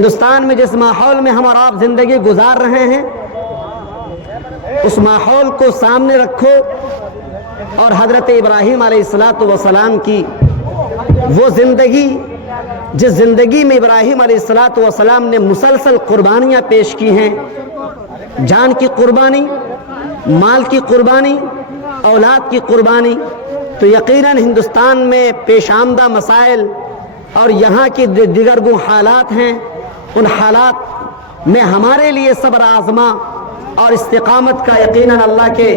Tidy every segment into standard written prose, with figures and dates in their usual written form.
ہندوستان میں جس ماحول میں ہم اور آپ زندگی گزار رہے ہیں اس ماحول کو سامنے رکھو اور حضرت ابراہیم علیہ السلام کی وہ زندگی جس زندگی میں ابراہیم علیہ السلام نے مسلسل قربانیاں پیش کی ہیں، جان کی قربانی، مال کی قربانی، اولاد کی قربانی، تو یقیناً ہندوستان میں پیش آمدہ مسائل اور یہاں کی دیگرگوں حالات ہیں، ان حالات میں ہمارے لیے صبر آزما اور استقامت کا یقیناً اللہ کے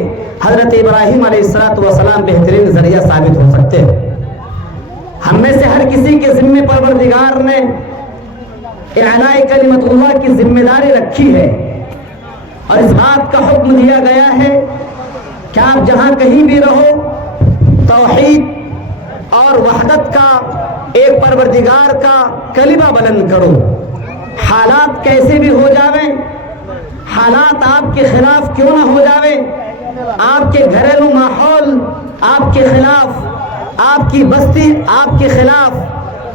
حضرت ابراہیم علیہ السلام بہترین ذریعہ ثابت ہو سکتے ہیں۔ ہم میں سے ہر کسی کے ذمے پروردگار نے اعلاء کلمت اللہ کی ذمہ داری رکھی ہے، اور اس بات کا حکم دیا گیا ہے کہ آپ جہاں کہیں بھی رہو توحید اور وحدت کا، ایک پروردگار کا کلمہ بلند کرو، حالات کیسے بھی ہو جاویں، حالات آپ کے خلاف کیوں نہ ہو جاویں، آپ کے گھریلو ماحول آپ کے خلاف، آپ کی بستی آپ کے خلاف،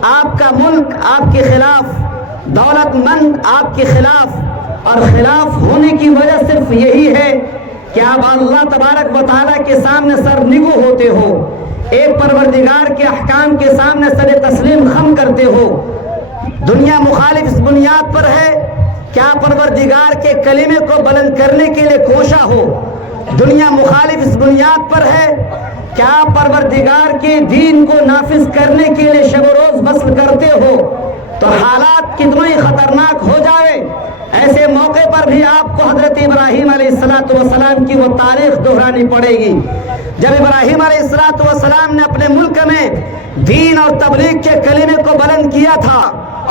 آپ کا ملک آپ کے خلاف، دولت مند آپ کے خلاف، اور خلاف ہونے کی وجہ صرف یہی ہے کہ آپ اللہ تبارک و تعالیٰ کے سامنے سر نگو ہوتے ہو، ایک پروردگار کے احکام کے سامنے سر تسلیم خم کرتے ہو۔ دنیا مخالف اس بنیاد پر ہے کہ آپ پروردگار کے کلمے کو بلند کرنے کے لیے کوشاں ہو، دنیا مخالف اس بنیاد پر ہے کہ آپ پروردگار کے دین کو نافذ کرنے کے لیے شب و روز بسر کرتے ہو، تو حالات کتنا ہی خطرناک ہو جائے ایسے موقع پر بھی آپ کو حضرت ابراہیم علیہ السلام کی وہ تاریخ دہرانی پڑے گی جب ابراہیم علیہ السلام نے اپنے ملک میں دین اور تبلیغ کے کلمے کو بلند کیا تھا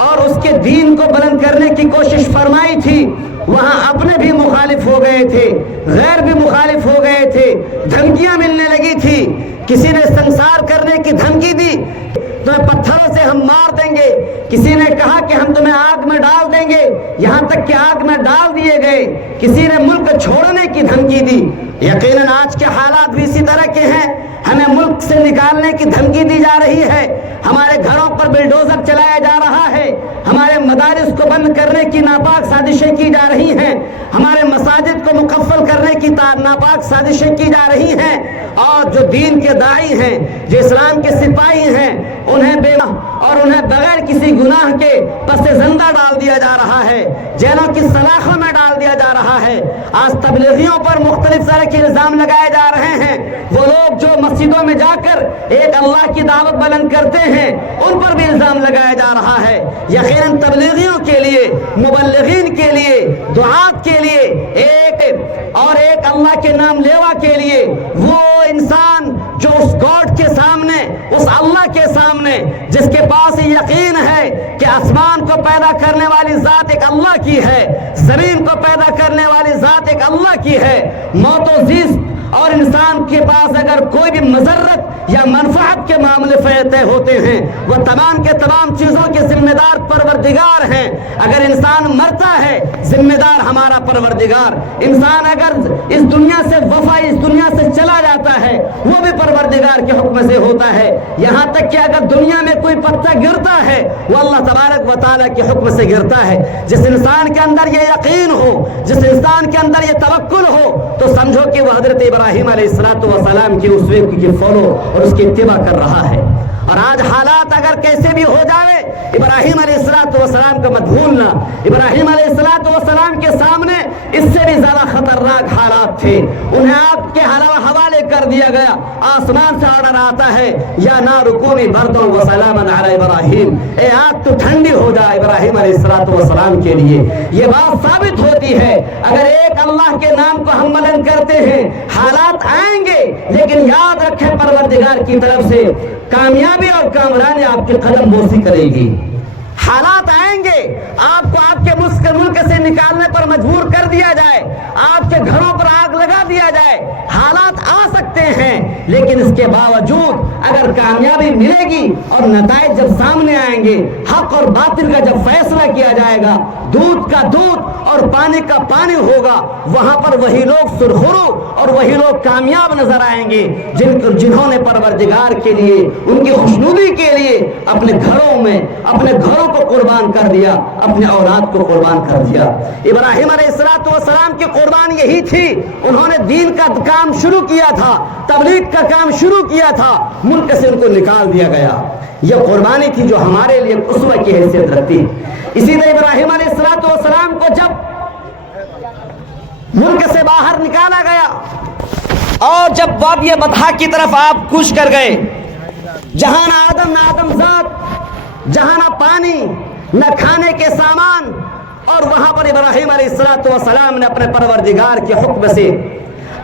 اور اس کے دین کو بلند کرنے کی کوشش فرمائی تھی، وہاں اپنے بھی مخالف ہو گئے تھے، غیر بھی مخالف ہو گئے تھے، دھمکیاں ملنے لگی تھی، کسی نے سنسار کرنے کی دھمکی دی، تمہیں پتھروں سے ہم مار دیں گے، کسی نے کہا کہ ہم تمہیں آگ میں ڈال دیں گے، یہاں تک کہ آگ میں ڈال دیے گئے، کسی نے ملک چھوڑنے کی دھمکی دی۔ یقیناً آج کے حالات بھی اسی طرح کے ہیں، ہمیں ملک سے نکالنے کی دھمکی دی جا رہی ہے، ہمارے گھروں پر بلڈوزر چلایا جا رہا ہے، ہمارے مدارس کو بند کرنے کی ناپاک سازشیں کی جا رہی ہیں، ہمارے مساجد کو مقفل کرنے کی ناپاک سازشیں کی جا رہی ہیں، اور جو دین کے داعی ہیں، جو اسلام کے سپاہی ہیں، انہیں بغیر کسی گناہ کے پس زندہ ڈال دیا جا رہا ہے، جیلوں کی سلاخوں میں ڈال دیا جا رہا ہے۔ آج تبلیغیوں پر مختلف طرح کے الزام لگائے جا رہے ہیں، وہ لوگ جو مسجدوں میں جا کر ایک اللہ کی دعوت بلند کرتے ہیں ان پر بھی الزام لگایا جا رہا ہے۔ یقیناً تبلیغیوں کے لیے، مبلغین کے لیے، دعات کے لیے ایک اللہ کے نام لیوا کے لیے وہ انسان جو اس گاڈ کے سامنے، اس اللہ کے سامنے جس کے پاس یقین ہے کہ آسمان کو پیدا کرنے والی ذات ایک اللہ کی ہے، زمین کو پیدا کرنے والی ذات ایک اللہ کی ہے، موت و زیست اور انسان کے پاس اگر کوئی بھی مضرت یا منفعت کے معاملے طے ہوتے ہیں، وہ تمام کے تمام چیزوں کے ذمہ دار پروردگار ہیں۔ اگر انسان مرتا ہے ذمہ دار ہمارا پروردگار، انسان اگر اس دنیا سے اس دنیا سے چلا جاتا ہے وہ بھی پروردگار کے حکم سے ہوتا ہے، یہاں تک کہ اگر دنیا میں کوئی پتا گرتا ہے وہ اللہ تبارک و تعالیٰ کے حکم سے گرتا ہے۔ جس انسان کے اندر یہ یقین ہو، جس انسان کے اندر یہ توکل ہو، تو سمجھو کہ وہ حضرت ابراہیم علیہ السلام کی اسوے کی فالو اور اس کی اتباع کر رہا ہے۔ اور آج حالات اگر کیسے بھی ہو جائے، ابراہیم علیہ السلام کا مت بھولنا، ابراہیم علیہ السلام کے سامنے اس سے بھی زیادہ خطرناک حالات تھے، انہیں آگ کے حوالے کر دیا گیا، آسمان سے آرڈر آتا ہے یا نار کونی بردن و سلاما علی ابراہیم، اے آگ تو ٹھنڈی ہو جا ابراہیم علیہ السلام کے لیے۔ یہ بات ثابت ہوتی ہے اگر ایک اللہ کے نام کو ہم بلند کرتے ہیں حالات آئیں گے، لیکن یاد رکھیں پروردگار کی طرف سے کامیابی اور کامرانی آپ کی قدم بوسی کرے گی۔ حالات آئیں گے، آپ کو آپ کے ملک سے نکالنے پر مجبور کر دیا جائے، آپ کے گھروں پر آگ لگا دیا جائے، حالات آ سکتے ہیں، لیکن اس کے باوجود اگر کامیابی ملے گی اور نتائج جب سامنے آئیں گے، حق اور باطل کا جب فیصلہ کیا جائے گا، دودھ کا دودھ اور پانی کا پانی ہوگا، وہاں پر وہی لوگ سرخرو اور وہی لوگ کامیاب نظر آئیں گے جنہوں نے پروردگار کے لیے، ان کی خوشنودی کے لیے اپنے گھروں میں اپنے گھروں کو قربان کر دیا، اپنے اولاد کو قربان کر دیا۔ ابراہیم علیہ السلام کی قربان یہی تھی، انہوں نے دین کا کام شروع کیا تھا، تبلیغ کا کام شروع کیا تھا، ملک سے ان کو نکال دیا گیا۔ یہ قربانی تھی جو ہمارے لیے اسوہ کی حیثیت رکھتی۔ اسی طرح ابراہیم علیہ السلام کو جب ملک سے باہر نکالا گیا اور جب وادی بطحا کی طرف آپ کوچ کر گئے، جہاں نہ آدم نہ آدمزاد، جہاں نہ پانی نہ کھانے کے سامان، اور وہاں پر ابراہیم علیہ السلام نے اپنے پروردگار کے حکم سے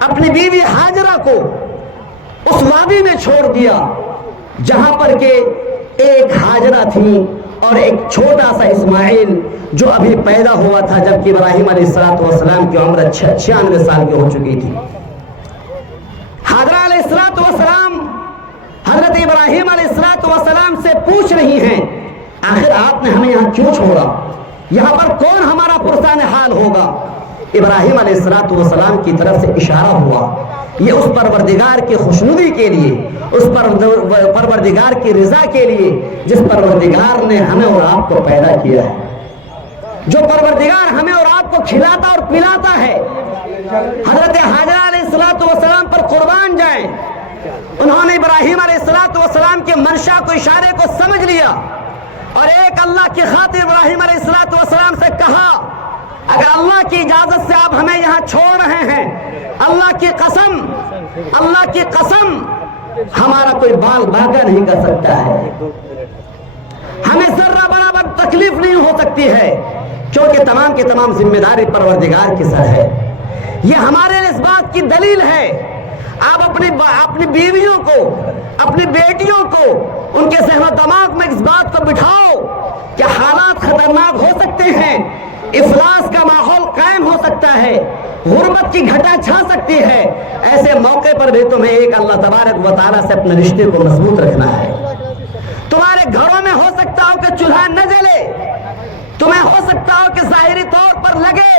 اپنی بیوی ہاجرہ کو اس وادی میں چھوڑ دیا جہاں پر کہ ایک ہاجرہ تھی اور ایک چھوٹا سا اسماعیل جو ابھی پیدا ہوا تھا، جبکہ ابراہیم علیہ السلام کی عمر 96 سال کی ہو چکی تھی۔ ہاجرہ علیہ السلام حضرت ابراہیم علیہ السلام سے پوچھ رہی ہیں، آخر آپ نے ہمیں یہاں کیوں چھوڑا؟ یہاں پر کون ہمارا پرسان حال ہوگا؟ ابراہیم علیہ السلام کی طرف سے اشارہ ہوا، یہ اس پروردگار کی خوشنودی کے لیے، اس پروردگار کی رضا کے لیے جس پروردگار نے ہمیں اور آپ کو پیدا کیا ہے، جو پروردگار ہمیں اور آپ کو کھلاتا اور پلاتا ہے۔ حضرت حاجرہ علیہ السلام پر قربان جائیں، انہوں نے ابراہیم علیہ السلام کے منشا کو، اشارے کو سمجھ لیا اور ایک اللہ کی خاطر ابراہیم علیہ السلام سے کہا، اگر اللہ کی اجازت سے آپ ہمیں یہاں چھوڑ رہے ہیں، اللہ کی قسم ہمارا کوئی بال باقی نہیں کر سکتا ہے، ہمیں ذرہ برابر تکلیف نہیں ہو سکتی ہے، کیونکہ تمام کی تمام ذمہ داری پروردگار کی سر ہے۔ یہ ہمارے لیے اس بات کی دلیل ہے، آپ اپنی بیویوں کو، اپنی بیٹیوں کو، ان کے ذہن و دماغ میں اس بات کو بٹھاؤ کہ حالات خطرناک ہو سکتے ہیں، افلاس کا ماحول قائم ہو سکتا ہے، غربت کی گھٹا چھا سکتی ہے، ایسے موقع پر بھی تمہیں ایک اللہ تبارک و تعالیٰ سے اپنے رشتے کو مضبوط رکھنا ہے۔ تمہارے گھروں میں ہو سکتا ہو کہ چولہا نہ جلے، تمہیں ہو سکتا ہو کہ ظاہری طور پر لگے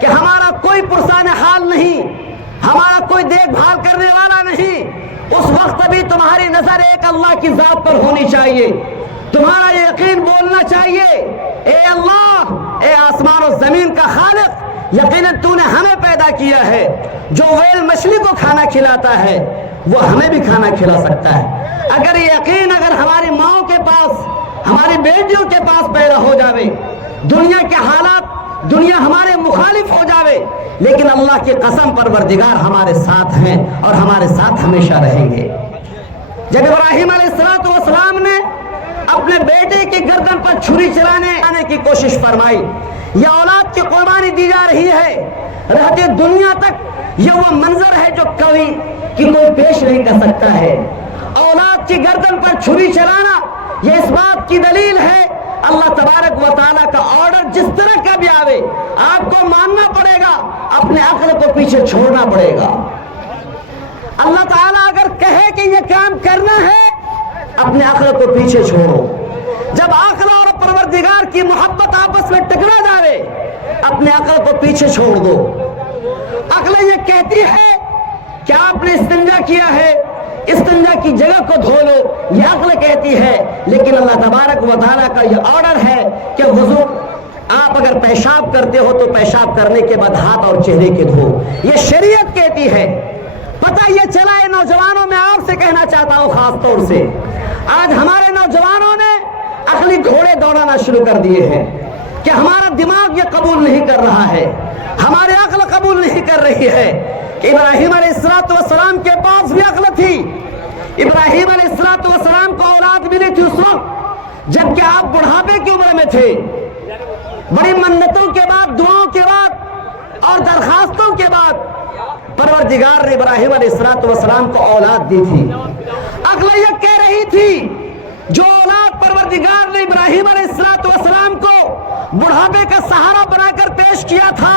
کہ ہمارا کوئی پرسان حال نہیں، ہمارا کوئی دیکھ بھال کرنے والا نہیں، اس وقت بھی تمہاری نظر ایک اللہ کی ذات پر ہونی چاہیے، تمہارا یقین بولنا چاہیے، اے اللہ، اے آسمان و زمین کا خالق، یقیناً تو نے ہمیں پیدا کیا ہے، جو ویل مچھلی کو کھانا کھلاتا ہے وہ ہمیں بھی کھانا کھلا سکتا ہے۔ اگر یہ یقین اگر ہماری ماؤں کے پاس، ہماری بیٹیوں کے پاس پیدا ہو جاوے، دنیا کے حالات، دنیا ہمارے مخالف ہو جاوے، لیکن اللہ کی قسم پروردگار ہمارے ساتھ ہیں اور ہمارے ساتھ ہمیشہ رہیں گے۔ جب ابراہیم علیہ السلام نے اپنے بیٹے کی گردن پر چھری چلانے کی کوشش فرمائی، یہ اولاد کی قربانی دی جا رہی ہے، رہتے دنیا تک یہ وہ منظر ہے جو کبھی کوئی پیش نہیں کر سکتا ہے۔ اولاد کی گردن پر چھری چلانا یہ اس بات کی دلیل ہے، اللہ تبارک و تعالیٰ کا آرڈر جس طرح کا بھی آوے آپ کو ماننا پڑے گا، اپنے عقل کو پیچھے چھوڑنا پڑے گا۔ اللہ تعالیٰ اگر کہے کہ یہ کام کرنا ہے، اپنے عقل کو پیچھے چھوڑو۔ جب عقل اور پروردگار کی محبت آپس میں ٹکرا جائے، اپنے عقل کو پیچھے چھوڑ دو۔ عقل یہ کہتی ہے کہ آپ نے استنجا کیا ہے، استنجا کی جگہ کو دھو لو، یہ عقل کہتی ہے، لیکن اللہ تبارک و تعالیٰ کا یہ آرڈر ہے کہ وضو آپ اگر پیشاب کرتے ہو تو پیشاب کرنے کے بعد ہاتھ اور چہرے کے دھو، یہ شریعت کہتی ہے۔ پتہ یہ چلا ہے نوجوانوں، میں آپ سے کہنا چاہتا ہوں خاص طور سے، آج ہمارے نوجوانوں نے عقلی گھوڑے دوڑانا شروع کر دیے ہیں کہ ہمارا دماغ یہ قبول نہیں کر رہا ہے، ہماری عقل قبول نہیں کر رہی ہے کہ ابراہیم علیہ السلام کے پاس بھی عقل تھی، ابراہیم علیہ السلام کو اولاد ملی تھی اس وقت جبکہ آپ بڑھاپے کی عمر میں تھے، بڑی منتوں کے بعد، دعاؤں کے بعد اور درخواستوں کے بعد پروردگار نے ابراہیم علیہ السلام کو اولاد دی تھی۔ عقل یہ کہہ رہی تھی جو اولاد پروردگار نے ابراہیم علیہ السلام کو بڑھاپے کا سہارا بنا کر پیش کیا تھا،